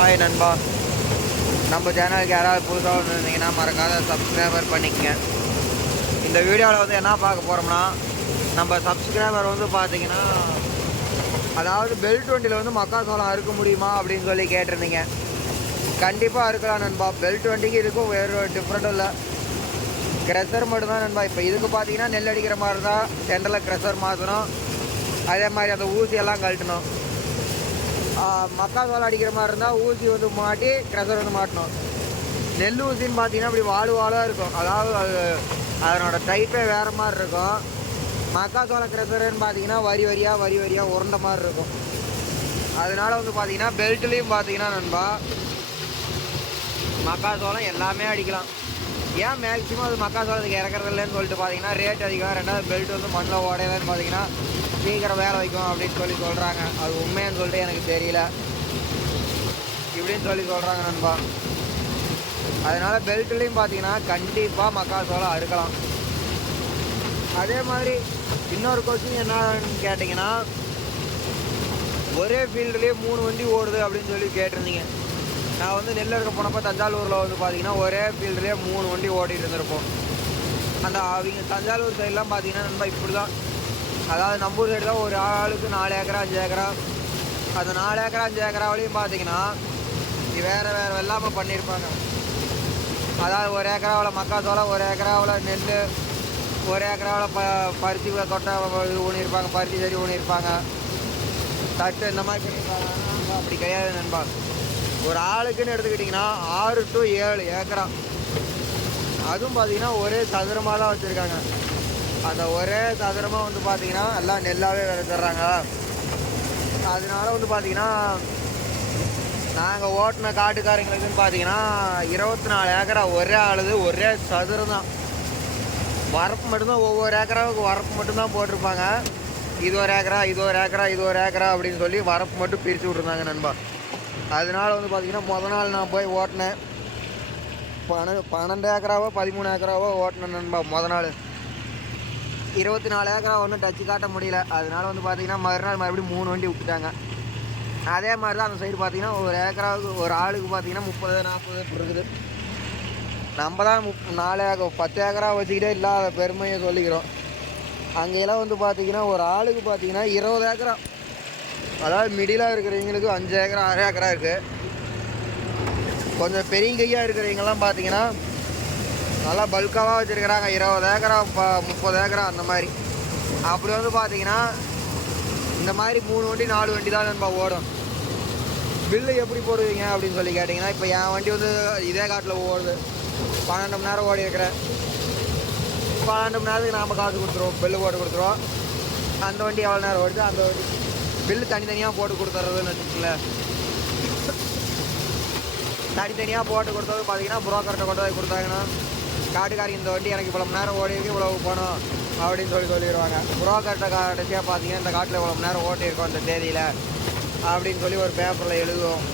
Hi நண்பா. நம்ம சேனலுக்கு யாராவது புதுசாக இருந்தீங்கன்னா மறக்காத சப்ஸ்கிரைபர் பண்ணிக்கங்க. இந்த வீடியோவில் வந்து என்ன பார்க்க போகிறோம்னா நம்ம சப்ஸ்கிரைபர் வந்து பார்த்தீங்கன்னா அதாவது பெல்ட் டுவெண்ட்டியில் வந்து மக்காசோளம் அறுக்க முடியுமா அப்படின்னு சொல்லி கேட்டிருந்தீங்க. கண்டிப்பாக அறுக்கலாம் நண்பா. பெல்ட் டுவெண்ட்டிக்கு இருக்கும் வேறு டிஃப்ரெண்ட்டும் இல்லை. க்ரெஷர் மட்டும்தான் நண்பா. இப்போ இதுக்கு பார்த்தீங்கன்னா நெல் அடிக்கிற மாதிரி தான் சென்டரில் க்ரெஷர் மாற்றணும் அதே மாதிரி அந்த ஊசியெல்லாம் கழட்டணும். மக்காசோளம் அடிக்கிற மாதிரி இருந்தால் ஊசி வந்து மாட்டி க்ரெஷர் வந்து மாட்டணும். நெல் ஊசின்னு பார்த்தீங்கன்னா இப்படி வாழு வாழாக இருக்கும். அதாவது அது அதனோட டைப்பே வேறு மாதிரி இருக்கும். மக்காசோள க்ரெஷர்னு பார்த்தீங்கன்னா வரி வரியாக வரி வரியாக உருண்ட மாதிரி இருக்கும். அதனால வந்து பார்த்தீங்கன்னா பெல்ட்லேயும் பார்த்தீங்கன்னா நண்பா மக்காசோளம் எல்லாமே அடிக்கலாம். ஏன் மேக்ஸிமம் அது மக்காசோளத்துக்கு இறக்குறது இல்லைன்னு சொல்லிட்டு பார்த்தீங்கன்னா ரேட் அதிகம். ரெண்டாவது பெல்ட் வந்து மண்ணில் உடையலன்னு பார்த்தீங்கன்னா சீக்கிரம் வேலை வைக்கும் அப்படின்னு சொல்லி சொல்கிறாங்க அது உண்மைன்னு சொல்லிட்டு எனக்கு தெரியல. இப்படின்னு சொல்லி சொல்கிறாங்க நண்பா. அதனால் பெல்ட்லேயும் பார்த்தீங்கன்னா கண்டிப்பாக மக்காசோளம் அறுக்கலாம். அதே மாதிரி இன்னொரு கொஸ்டின் என்னன்னு கேட்டிங்கன்னா ஒரே ஃபீல்டுலேயே மூணு வண்டி ஓடுது அப்படின்னு சொல்லி கேட்டிருந்தீங்க. நான் வந்து நெல் எடுக்க போனப்போ தஞ்சாவூரில் வந்து பார்த்தீங்கன்னா ஒரே ஃபீல்டுலேயே மூணு வண்டி ஓடிட்டு இருந்திருப்போம். அந்த அவங்க தஞ்சாவூர் சைட்லாம் பார்த்தீங்கன்னா நண்பா இப்படி தான் அதாவது நம்பூர் சைடு தான் ஒரு ஆளுக்கு நாலு ஏக்கரா அஞ்சு ஏக்கரா. அந்த நாலு ஏக்கரா அஞ்சு ஏக்கராவிலையும் பார்த்தீங்கன்னா இது வேறு வேறு வெள்ளாமல் பண்ணியிருப்பாங்க அதாவது ஒரு ஏக்கராவில் மக்காச்சோளம் ஒரு ஏக்கராவில் நெல் ஒரு ஏக்கராவில் ப பருத்தி கொட்டை இது ஊனியிருப்பாங்க பருத்தி செடி ஊனியிருப்பாங்க தட்டு இந்த மாதிரி பண்ணியிருப்பாங்க அப்படி கிடையாது நண்பா. ஒரு ஆளுக்குன்னு எடுத்துக்கிட்டிங்கன்னா ஆறு டு ஏழு ஏக்கரா. அதுவும் பார்த்தீங்கன்னா ஒரே சதுரமாக தான் வச்சுருக்காங்க. அந்த ஒரே சதுரமாக வந்து பார்த்தீங்கன்னா எல்லாம் நெல்லாகவே விளைச்சிட்றாங்க அதனால வந்து பார்த்தீங்கன்னா நாங்கள் ஓட்டின காட்டுக்காரங்களுக்குன்னு பார்த்தீங்கன்னா இருபத்தி நாலு ஏக்கரா ஒரே ஆளுது ஒரே சதுரம் தான் வரப்பு மட்டும்தான் ஒவ்வொரு ஏக்கராவுக்கு வரப்பு மட்டும்தான் போட்டிருப்பாங்க. இது ஒரு ஏக்கரா இது ஒரு ஏக்கரா இது ஒரு ஏக்கரா அப்படின்னு சொல்லி வரப்பு மட்டும் பிரித்து விட்ருந்தாங்க நண்பா. அதனால வந்து பார்த்திங்கன்னா முத நாள் நான் போய் ஓட்டினேன். பன பன்னெண்டு ஏக்கராவோ பதிமூணு ஏக்கராவோ ஓட்டினேன் நண்பா முத நாள். இருபத்தி நாலு ஏக்கரா ஒன்றும் டச்சு காட்ட முடியல. அதனால் வந்து பார்த்திங்கன்னா மறுநாள் மறுபடியும் மூணு வண்டி விட்டுட்டாங்க. அதே மாதிரி தான் அந்த சைடு பார்த்திங்கன்னா ஒரு ஏக்கராவுக்கு ஒரு ஆளுக்கு பார்த்தீங்கன்னா முப்பது நாற்பது இருக்குது. நம்ம தான் முப் நாலு ஏக்கர் பத்து ஏக்கரா வச்சுக்கிட்டே இல்லாத பெருமையை சொல்லிக்கிறோம். அங்கெல்லாம் வந்து பார்த்திங்கன்னா ஒரு ஆளுக்கு பார்த்திங்கன்னா இருபது ஏக்கரா அதாவது மிடிலாக இருக்கிறவங்களுக்கு அஞ்சு ஏக்கரா ஆறு ஏக்கரா இருக்குது கொஞ்சம் பெரிய கையாக இருக்கிறவங்கெல்லாம் பார்த்தீங்கன்னா நல்லா பல்காவாக வச்சுருக்கிறாங்க. இருபது ஏக்கரா ப முப்பது ஏக்கரா அந்த மாதிரி. அப்படி வந்து பார்த்தீங்கன்னா இந்த மாதிரி மூணு வண்டி நாலு வண்டி தான் நம்ம ஓடும். பில்லு எப்படி போடுவீங்க அப்படின்னு சொல்லி கேட்டிங்கன்னா இப்போ என் வண்டி வந்து இதே காட்டில் ஓடுது. பன்னெண்டு மணி நேரம் ஓடி இருக்கிறேன். பன்னெண்டு மணி நேரத்துக்கு நாம் காசு கொடுத்துருவோம். பில்லு போட்டு கொடுத்துருவோம். அந்த வண்டி எவ்வளோ நேரம் ஓடுது? அந்த வண்டி பில்லு தனித்தனியாக போட்டு கொடுத்துறதுன்னு வச்சுக்கோங்களேன். தனித்தனியாக போட்டு கொடுத்தது பார்த்தீங்கன்னா புரோக்கர்கிட்ட கொண்டு போய் கொடுத்தாங்கன்னா காட்டுக்காரங்க இந்த வண்டி எனக்கு இவ்வளோ மணி நேரம் ஓடி இருக்கு இவ்வளவு போகணும் அப்படின்னு சொல்லி சொல்லிடுவாங்க. புரோக்கர்கிட்ட கடைசியாக பார்த்தீங்கன்னா இந்த காட்டில் இவ்வளோ மணி நேரம் ஓட்டியிருக்கோம் இந்த தேதியில் அப்படின்னு சொல்லி ஒரு பேப்பரில் எழுதுவோம்.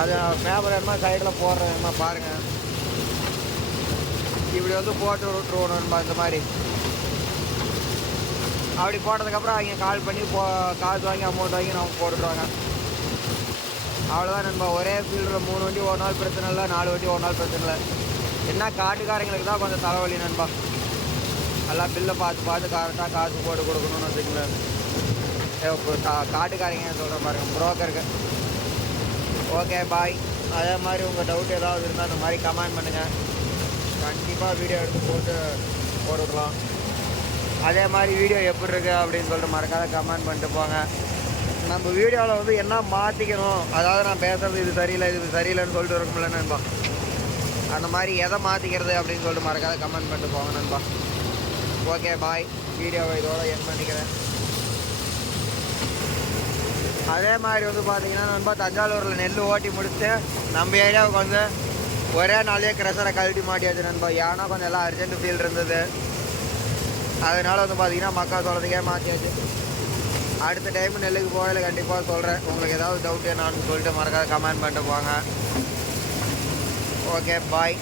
அது பேப்பர் என்ன சைடில் போடுறது என்ன பாருங்கள் இப்படி வந்து போட்டு விட்டுருவோம் இந்த மாதிரி. அப்படி போட்டதுக்கப்புறம் அவங்க கால் பண்ணி போ காசு வாங்கி அமௌண்ட் வாங்கி நம்ம போட்டுருவாங்க அவ்வளோதான் நண்பா. ஒரே ஃபீல்டில் மூணு வண்டி ஒரு நாள் பிரச்சனை இல்லை நாலு வண்டி ஒரு நாள் பிரச்சனை இல்லை. என்ன காட்டுக்காரங்களுக்கு தான் கொஞ்சம் தலைவலி நண்பா. எல்லாம் பில்லை பார்த்து பார்த்து கரெக்டாக காசு போட்டு கொடுக்கணும்னு வச்சுக்கோங்களேன். இப்போ கா- காட்டுக்காரங்க சொல்கிற பாருங்க புரோக்கருக்கு ஓகே பாய் அதே மாதிரி உங்கள் டவுட் ஏதாவது இருந்தால் அந்த மாதிரி கமெண்ட் பண்ணுங்கள் கண்டிப்பாக வீடியோ எடுத்து போட்டு போட்டுக்கலாம். அதே மாதிரி வீடியோ எப்படி இருக்குது அப்படின்னு சொல்லிட்டு மறக்காத கமெண்ட் பண்ணிட்டு போங்க. நம்ம வீடியோவில் வந்து என்ன மாற்றிக்கணும் அதாவது நான் பேசுறது இது சரியில்லை இது சரியில்லைன்னு சொல்லிட்டு இருக்கும்ல நண்பா? அந்த மாதிரி எதை மாற்றிக்கிறது அப்படின்னு சொல்லிட்டு மறக்காத கமெண்ட் பண்ணிட்டு போங்க நண்பா. ஓகே பாய் வீடியோவை இதோட என் பண்ணிக்கிறேன். அதே மாதிரி வந்து பார்த்தீங்கன்னா நண்பா தஞ்சாவூரில் நெல் ஓட்டி முடிச்சுட்டு நம்ம ஏரியாவுக்கு வந்து ஒரே நாளையே கிரஷரை கழட்டி மாட்டியாச்சு நண்பா. ஏன்னா கொஞ்சம் எல்லாம் அர்ஜென்ட் ஃபீல் இருந்தது. அதனால் வந்து பார்த்தீங்கன்னா மக்கா சொல்கிறதுக்கே மாற்றியாச்சு அடுத்த டைம் நெல்லுக்கு போகல கண்டிப்பாக சொல்கிறேன் உங்களுக்கு ஏதாவது டவுட் என்னான்னு சொல்லிட்டு மறக்காத கமெண்ட் பண்ணிட்டு போங்க. Okay bye